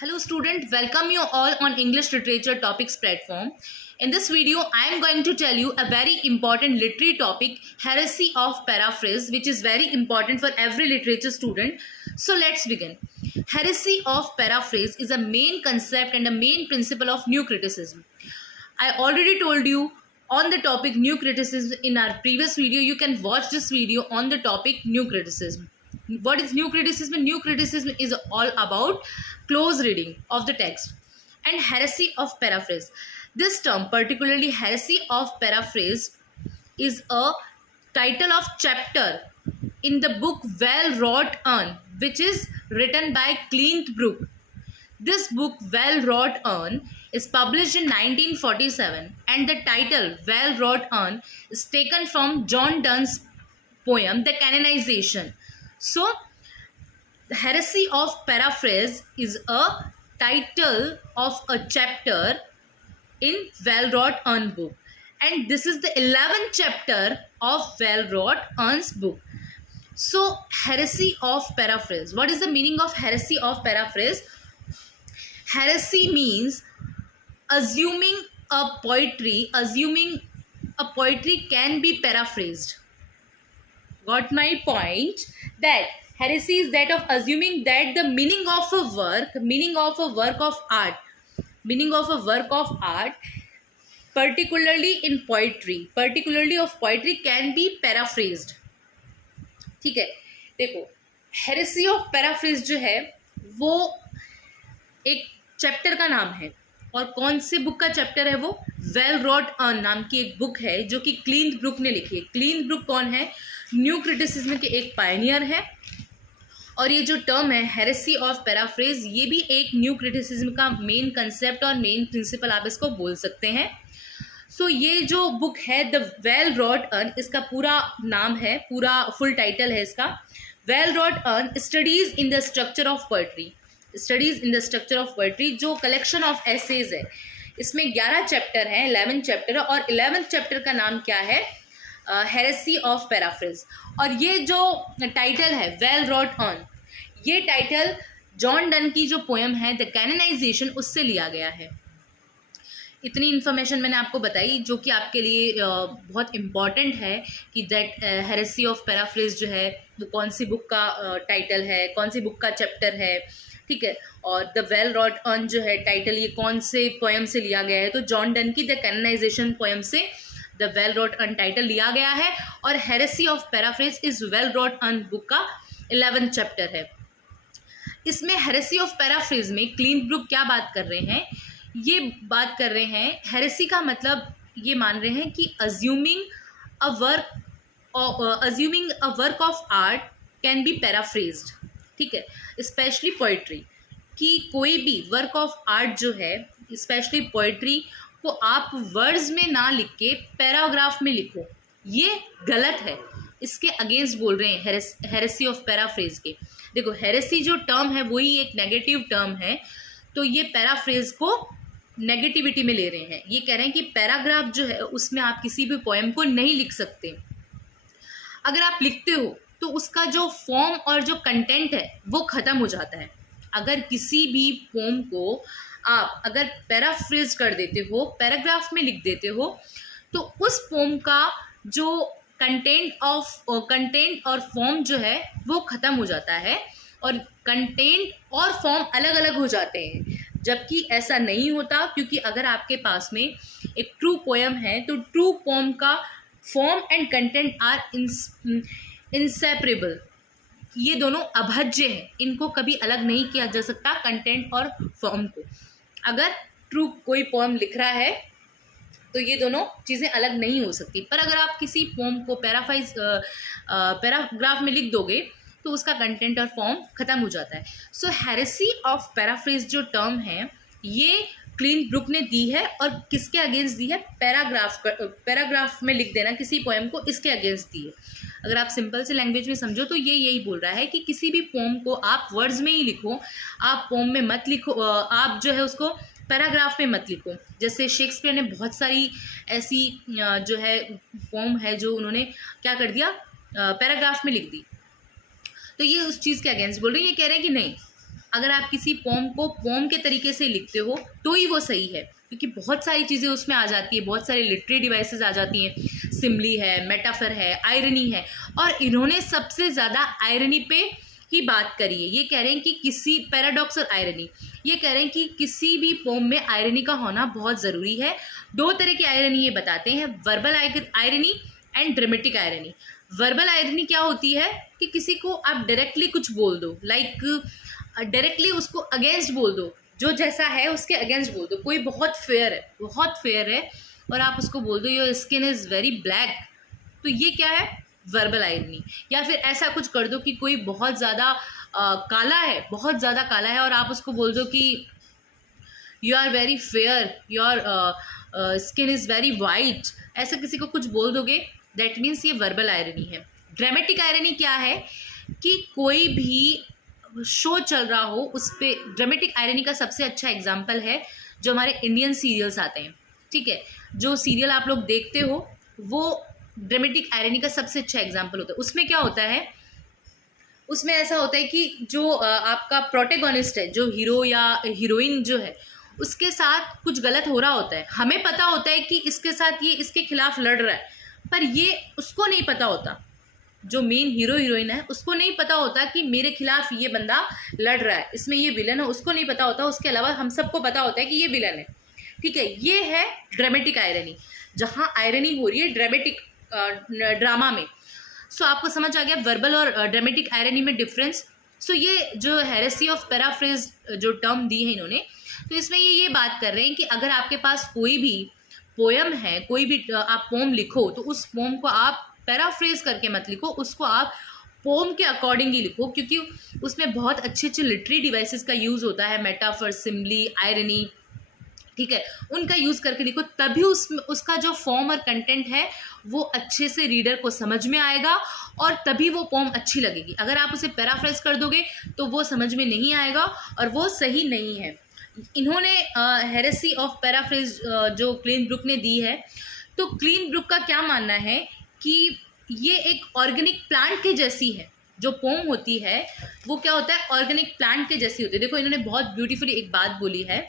Hello student, welcome you all on English Literature Topics platform. In this video, I am going to tell you a very important literary topic, heresy of paraphrase, which is very important for every literature student. So let's begin. Heresy of paraphrase is a main concept and a main principle of new criticism. I already told you on the topic new criticism in our previous video. You can watch this video on the topic new criticism. What is new criticism? New criticism is all about close reading of the text. And heresy of paraphrase. This term, particularly heresy of paraphrase, is a title of chapter in the book Well Wrought Urn, which is written by Clint Brook. This book, Well Wrought Urn, is published in 1947, and the title Well Wrought Urn is taken from John Donne's poem The Canonization. So, the heresy of paraphrase is a title of a chapter in Well Wrought Urn book, and this is the 11th chapter of Well Wrought Urn's book. So, heresy of paraphrase. What is the meaning of heresy of paraphrase? Heresy means assuming a poetry can be paraphrased. Got my point? That heresy is that of assuming that the meaning of a work of art, particularly of poetry can be paraphrased. ठीक है, देखो heresy of paraphrase जो है वो एक chapter का नाम है, और कौन से बुक का चैप्टर है वो? वेल रॉट अर्न नाम की एक बुक है जो कि क्लीन ब्रुक ने लिखी है. क्लीन ब्रुक कौन है? न्यू क्रिटिसिज्म के एक पायनियर है. और ये जो टर्म है हेरेसी ऑफ पैराफ्रेज, ये भी एक न्यू क्रिटिसिज्म का मेन कंसेप्ट और मेन प्रिंसिपल आप इसको बोल सकते हैं. सो ये जो बुक है द वेल रॉट अर्न, इसका पूरा नाम है, पूरा फुल टाइटल है इसका well wrought urn studies in the structure of poetry. Studies in the structure of poetry जो कलेक्शन ऑफ एसेज है. इसमें 11 चैप्टर हैं, 11 चैप्टर, और 11th चैप्टर का नाम क्या है? Heresy of paraphrase. और ये जो टाइटल है वेल रॉट अर्न, ये टाइटल जॉन डन की जो पोएम है द कैनोनाइजेशन, उससे लिया गया है. इतनी इन्फॉर्मेशन मैंने आपको बताई जो कि आपके लिए बहुत इम्पॉर्टेंट है कि दैट हेरेसी ऑफ पैराफ्रेज जो है वो कौन सी बुक का टाइटल है, कौन सी बुक का चैप्टर है. ठीक है, और द वेल रॉट अर्न जो है टाइटल, ये कौन से पोएम से लिया गया है? तो जॉन डन की द कैनोनाइजेशन पोएम से the well wrought urn title लिया गया है. और हेरेसी ऑफ पैराफ्रेज इस वेल रॉट अर्न बुक का 11th चैप्टर है. इसमें हेरेसी ऑफ पैराफ्रेज में क्लीन ब्रुक क्या बात कर रहे हैं? ये बात कर रहे हैं, हेरेसी का मतलब ये मान रहे हैं कि assuming a work of art can be paraphrased. ठीक है, स्पेशली पोइट्री, कि कोई भी वर्क ऑफ आर्ट जो है, स्पेशली पोइट्री को आप वर्ड्स में ना लिख के पैराग्राफ में लिखो, ये गलत है. इसके अगेंस्ट बोल रहे हैं हेरेसी ऑफ पैराफ्रेज के. देखो हेरेसी जो टर्म है वही एक नेगेटिव टर्म है, तो ये पैराफ्रेज को नेगेटिविटी में ले रहे हैं. ये कह रहे हैं कि पैराग्राफ जो है उसमें आप किसी भी पोएम को नहीं लिख सकते. अगर आप लिखते हो तो उसका जो फॉर्म और जो कंटेंट है वो ख़त्म हो जाता है. अगर किसी भी पोएम को आप अगर पैराफ्रेज कर देते हो, पैराग्राफ में लिख देते हो, तो उस पोएम का जो कंटेंट और फॉर्म जो है वो ख़त्म हो जाता है, और कंटेंट और फॉर्म अलग अलग हो जाते हैं. जबकि ऐसा नहीं होता, क्योंकि अगर आपके पास में एक ट्रू पोएम है तो ट्रू पोएम का form and content are inseparable. ये दोनों अभज्य हैं, इनको कभी अलग नहीं किया जा सकता कंटेंट और फॉर्म को. अगर ट्रू कोई पोएम लिख रहा है तो ये दोनों चीज़ें अलग नहीं हो सकती. पर अगर आप किसी पोएम को पैराग्राफ में लिख दोगे तो उसका कंटेंट और फॉर्म ख़त्म हो जाता है. सो हेरेसी ऑफ पैराफ्रेज जो टर्म है ये क्लीन ब्रुक ने दी है, और किसके अगेंस्ट दी है? पैराग्राफ में लिख देना किसी पोएम को, इसके अगेंस्ट दी है. अगर आप सिंपल से लैंग्वेज में समझो तो ये यही बोल रहा है कि किसी भी पोएम को आप वर्ड्स में ही लिखो, आप पोएम में मत लिखो, आप जो है उसको पैराग्राफ में मत लिखो. जैसे शेक्सपियर ने बहुत सारी ऐसी जो है पोएम है जो उन्होंने क्या कर दिया, पैराग्राफ में लिख दी. तो ये उस चीज़ के अगेंस्ट बोल रहे हैं. ये कह रहे हैं कि नहीं, अगर आप किसी पोम को पोम के तरीके से लिखते हो तो ही वो सही है, क्योंकि बहुत सारी चीज़ें उसमें आ जाती है, बहुत सारी लिटरेरी डिवाइसेस आ जाती हैं, सिमली है, मेटाफर है, आयरनी है। और इन्होंने सबसे ज़्यादा आयरनी पे ही बात करी है। ये कह रहे हैं कि किसी पैराडॉक्स और आयरनी, ये कह रहे हैं कि किसी भी पोम में आयरनी का होना बहुत ज़रूरी है। दो तरह की आयरनी ये बताते हैं, verbal irony and dramatic irony. Verbal irony क्या होती है कि किसी को आप डायरेक्टली कुछ बोल दो, लाइक डायरेक्टली उसको अगेंस्ट बोल दो, जो जैसा है उसके अगेंस्ट बोल दो। कोई बहुत फेयर है और आप उसको बोल दो your skin is very black, तो ये क्या है, वर्बल आयरनी। या फिर ऐसा कुछ कर दो कि कोई बहुत ज़्यादा काला है, बहुत ज़्यादा काला है, और आप उसको बोल दो कि you are very fair, your skin is very white, ऐसा किसी को कुछ बोल दोगे, दैट मीन्स ये वर्बल आयरनी है। ड्रामेटिक आयरनी क्या है कि कोई भी शो चल रहा हो उस पर, ड्रामेटिक आयरनी का सबसे अच्छा एग्जाम्पल है जो हमारे इंडियन सीरियल्स आते हैं, ठीक है, जो सीरियल आप लोग देखते हो वो ड्रामेटिक आयरनी का सबसे अच्छा एग्जाम्पल होता है। उसमें क्या होता है, उसमें ऐसा होता है कि जो आपका प्रोटेगोनिस्ट है, जो हीरो या हीरोइन जो है, उसके साथ कुछ गलत हो रहा होता है। हमें पता होता है कि इसके साथ ये इसके खिलाफ लड़ रहा है, पर ये उसको नहीं पता होता, जो मेन हीरो हीरोइन है उसको नहीं पता होता कि मेरे खिलाफ ये बंदा लड़ रहा है, इसमें ये विलन है, उसको नहीं पता होता। उसके अलावा हम सबको पता होता है कि ये विलन है, ठीक है। ये है ड्रामेटिक आयरनी, जहाँ आयरनी हो रही है ड्रामेटिक ड्रामा में। सो आपको समझ आ गया वर्बल और ड्रामेटिक आयरनी में डिफरेंस। सो ये जो हेरेसी ऑफ पैराफ्रेज जो टर्म दी है इन्होंने, तो इसमें ये बात कर रहे हैं कि अगर आपके पास कोई भी पोयम है, कोई भी आप पोम लिखो, तो उस पोम को आप पैराफ्रेज करके मत लिखो, उसको आप पोम के अकॉर्डिंग ही लिखो, क्योंकि उसमें बहुत अच्छे अच्छे लिटरेरी डिवाइसेस का यूज़ होता है, मेटाफर, सिमली, आयरनी, ठीक है, उनका यूज़ करके लिखो, तभी उसका जो फॉर्म और कंटेंट है वो अच्छे से रीडर को समझ में आएगा और तभी वो पोम अच्छी लगेगी। अगर आप उसे पैराफ्रेज कर दोगे तो वो समझ में नहीं आएगा और वो सही नहीं है। इन्होंने हेरेसी ऑफ पैराफ्रेज जो क्लीन ब्रुक ने दी है, तो क्लीन ब्रुक का क्या मानना है कि ये एक ऑर्गेनिक प्लांट के जैसी है। जो पोम होती है वो क्या होता है, ऑर्गेनिक प्लांट के जैसी होती है। देखो इन्होंने बहुत ब्यूटीफुली एक बात बोली है,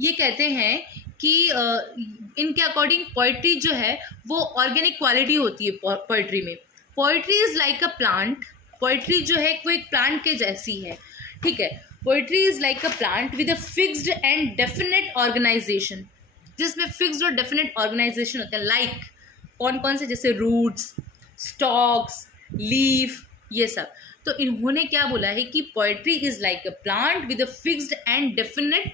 ये कहते हैं कि इनके अकॉर्डिंग पोइट्री जो है वो ऑर्गेनिक क्वालिटी होती है पोइट्री में। Poetry is like a plant, poetry जो है वो एक प्लांट के जैसी है, ठीक है। Poetry is like a plant with a fixed and definite organisation, जिसमें फिक्स्ड और डेफिनेट ऑर्गेनाइजेशन होता है। लाइक कौन कौन से, जैसे रूट्स, स्टॉक्स, लीफ, ये सब। तो इन्होंने क्या बोला है कि poetry is like a plant with a fixed and definite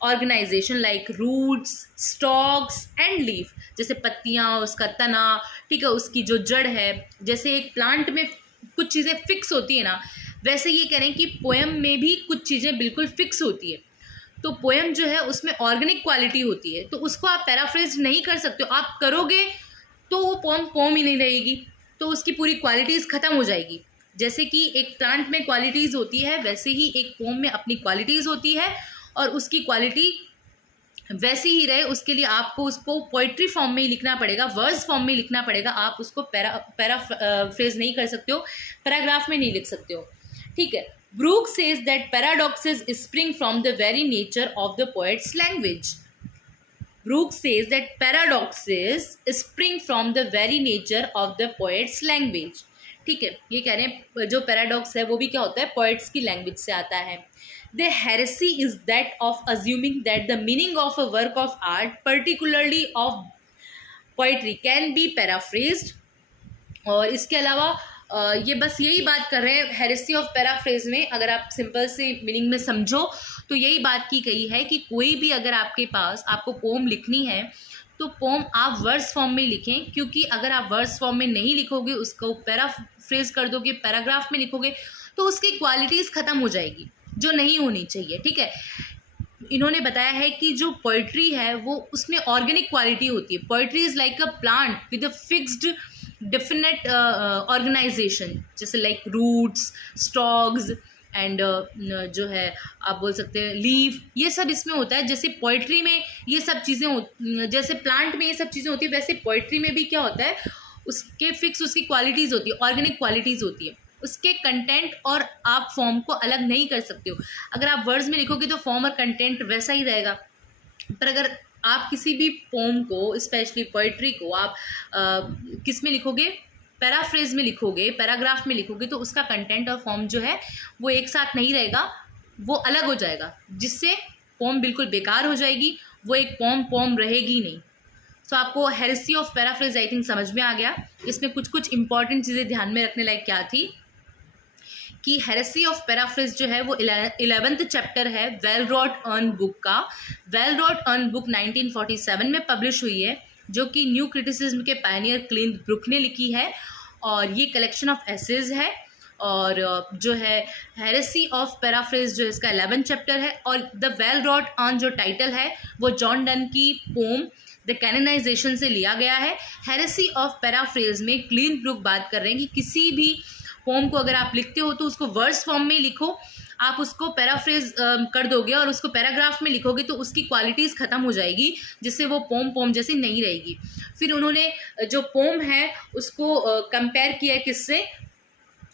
organisation, like roots, stalks and leaf, जैसे पत्तियाँ, उसका तना, ठीक है, उसकी जो जड़ है। जैसे एक प्लांट में कुछ चीज़ें फिक्स होती है ना, वैसे ये कह रहे हैं कि पोएम में भी कुछ चीज़ें बिल्कुल फिक्स होती है। तो पोएम जो है उसमें ऑर्गेनिक क्वालिटी होती है, तो उसको आप पैराफ्रेज नहीं कर सकते हो। आप करोगे तो वो पोम ही नहीं रहेगी, तो उसकी पूरी क्वालिटीज़ ख़त्म हो जाएगी। जैसे कि एक प्लांट में क्वालिटीज़ होती है, वैसे ही एक पोम में अपनी क्वालिटीज़ होती है, और उसकी क्वालिटी वैसी ही रहे उसके लिए आपको उसको पोइट्री फॉर्म में ही लिखना पड़ेगा, वर्स फॉर्म में लिखना पड़ेगा। आप उसको पैराफ्रेज नहीं कर सकते हो, पैराग्राफ में नहीं लिख सकते हो, ठीक है। Brook says that paradoxes spring from the very nature of the poet's language. Brook says that paradoxes spring from the very nature of the poet's language, ठीक है। ये कह रहे हैं जो पैराडॉक्स है वो भी क्या होता है, पोएट्स की लैंग्वेज से आता है। The heresy is that of assuming that the meaning of a work of art, particularly of poetry, can be paraphrased। और इसके अलावा ये बस यही बात कर रहे हैं हेरेसी ऑफ पैराफ्रेज में। अगर आप सिंपल से मीनिंग में समझो तो यही बात की गई है कि कोई भी अगर आपके पास आपको पोम लिखनी है तो पोम आप वर्स फॉर्म में लिखें, क्योंकि अगर आप वर्स फॉर्म में नहीं लिखोगे, उसको पैराफ्रेज कर दोगे, पैराग्राफ में लिखोगे, तो उसकी क्वालिटीज़ ख़त्म हो जाएगी जो नहीं होनी चाहिए, ठीक है। इन्होंने बताया है कि जो पोइट्री है वो उसमें ऑर्गेनिक क्वालिटी होती है। Poetry is like a plant with a fixed definite organisation, जैसे लाइक रूट्स, स्टॉक्स एंड जो है आप बोल सकते हैं लीफ, ये सब इसमें होता है। जैसे पोइट्री में ये सब चीज़ें जैसे प्लांट में ये सब चीज़ें होती है, वैसे पोइट्री में भी क्या होता है, उसके फिक्स उसकी क्वालिटीज़ होती है, ऑर्गेनिक क्वालिटीज़ होती है। उसके कंटेंट और आप फॉर्म को अलग नहीं कर सकते हो। अगर आप वर्ड्स में लिखोगे तो फॉर्म और कंटेंट वैसा ही रहेगा, पर अगर आप किसी भी पोम को, स्पेशली पोइट्री को आप किस में लिखोगे, पैराफ्रेज में लिखोगे, पैराग्राफ में लिखोगे, तो उसका कंटेंट और फॉर्म जो है वो एक साथ नहीं रहेगा, वो अलग हो जाएगा, जिससे पोम बिल्कुल बेकार हो जाएगी, वो एक पोम रहेगी नहीं। सो आपको heresy of paraphrase I think समझ में आ गया। इसमें कुछ कुछ इंपॉर्टेंट चीज़ें ध्यान में रखने लायक क्या थी कि हेरेसी ऑफ पैराफ्रेज जो है वो 11th चैप्टर है वेल रॉट अर्न बुक का। वेल रॉट अर्न बुक 1947 में पब्लिश हुई है, जो कि न्यू क्रिटिसिज्म के पायनियर क्लीन ब्रुक ने लिखी है, और ये कलेक्शन ऑफ एसेज है। और जो है हेरेसी ऑफ पैराफ्रेज जो इसका 11th चैप्टर है, और द वेल रॉट अर्न जो टाइटल है वो जॉन डन की पोम द कैननाइजेशन से लिया गया है। हेरेसी ऑफ पैराफ्रेज में क्लीन ब्रुक बात कर रहे हैं कि किसी भी पोम को अगर आप लिखते हो तो उसको वर्स फॉर्म में लिखो, आप उसको पैराफ्रेज कर दोगे और उसको पैराग्राफ में लिखोगे तो उसकी क्वालिटीज़ ख़त्म हो जाएगी, जिससे वो पोम जैसी नहीं रहेगी। फिर उन्होंने जो पोम है उसको कंपेयर किया किससे,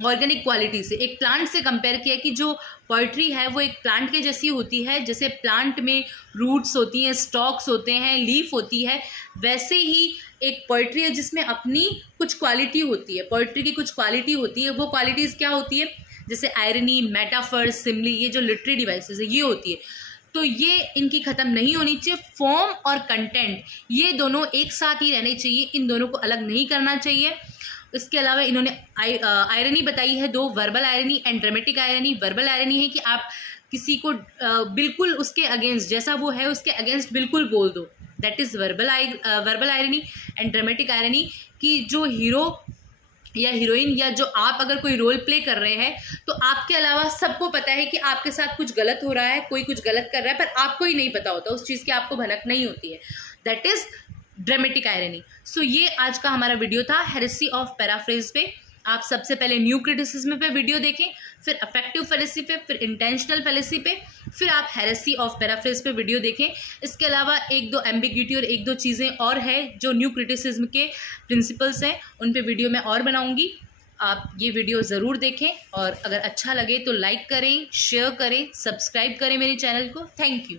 ऑर्गेनिक क्वालिटी से, एक प्लांट से कंपेयर किया कि जो पोइट्री है वो एक प्लांट के जैसी होती है, जैसे प्लांट में रूट्स होती हैं, स्टॉक्स होते हैं, लीफ होती है, वैसे ही एक पोइट्री है जिसमें अपनी कुछ क्वालिटी होती है, पोइट्री की कुछ क्वालिटी होती है। वो क्वालिटीज़ क्या होती है, जैसे आयरनी, मेटाफर, सिमली, ये जो लिटरेरी डिवाइसेस है ये होती है। तो ये इनकी ख़त्म नहीं होनी चाहिए। फॉर्म और कंटेंट ये दोनों एक साथ ही रहने चाहिए, इन दोनों को अलग नहीं करना चाहिए। इसके अलावा इन्होंने आयरनी बताई है दो, verbal irony and dramatic irony. Verbal irony है कि आप किसी को बिल्कुल उसके अगेंस्ट, जैसा वो है उसके अगेंस्ट बिल्कुल बोल दो, that is verbal irony. And dramatic irony कि जो हीरो या हीरोइन या जो आप अगर कोई रोल प्ले कर रहे हैं तो आपके अलावा सबको पता है कि आपके साथ कुछ गलत हो रहा है, कोई कुछ गलत कर रहा है, पर आपको ही नहीं पता होता, उस चीज़ की आपको भनक नहीं होती है, दैट इज़ ड्रामेटिक आयरनी। सो ये आज का हमारा वीडियो था हेरेसी ऑफ पैराफ्रेज पे। आप सबसे पहले न्यू क्रिटिसिज्म पे वीडियो देखें, फिर अफेक्टिव फेलेसी पे, फिर इंटेंशनल फेलेसी पे, फिर आप हेरेसी ऑफ पैराफ्रेज पे वीडियो देखें। इसके अलावा एक दो एम्बिग्यूटी और एक दो चीज़ें और है जो न्यू क्रिटिसिज्म के प्रिंसिपल्स हैं, उन पे वीडियो मैं और बनाऊंगी। आप ये वीडियो ज़रूर देखें, और अगर अच्छा लगे तो लाइक करें, शेयर करें, सब्सक्राइब करें मेरे चैनल को। Thank you.